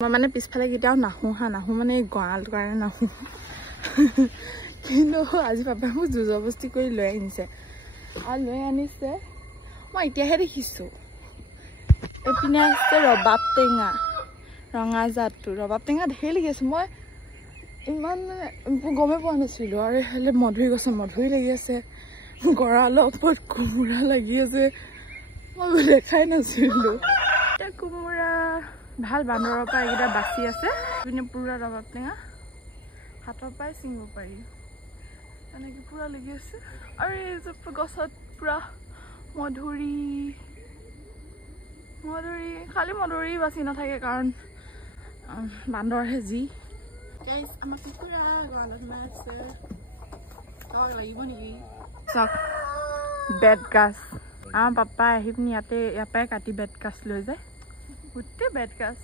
মই মানে পিছফালে কেতিয়াও নাহোঁ নাহোঁ মানে গঁৰালটোৰ কাৰণে নাহোঁ কিন্তু আজি পাপাই মোক জবৰদস্তি কৰি লৈ আনিছে আৰু লৈ আনিছে মই এতিয়াহে দেখিছোঁ এইপিনে আছে ৰবাব টেঙা ৰঙা জাতটো ৰবাব টেঙা ঢেৰ লাগি আছে মই ইমান গমেই পোৱা নাছিলোঁ আৰু এইফালে মধুৰি গছত মধুৰি লাগি আছে গঁৰালৰ ওপৰত কোমোৰা লাগি আছে মই দেখাই নাছিলোঁ এতিয়া কোমোৰা ভাল বান্দৰৰ পৰা এইকেইটা বাচি আছে পিনে পুৰা ৰবাব টেঙা হাতৰ পৰাই ছিঙিব পাৰি এনেকৈ পুৰা লাগি আছে আৰু এই গছত পুৰা মধুৰি খালি মধুৰি বাচি নাথাকে কাৰণ বান্দৰহে যি আমাৰ কুকুৰা গঁৰালত সোমাই আছে তাক লাগিব নেকি চাওক বেত গাছ আমাৰ পাপাই আহি পিনি ইয়াৰ পৰাই কাটি বেত গাছ লৈ যায় গোটেই বেত গাছ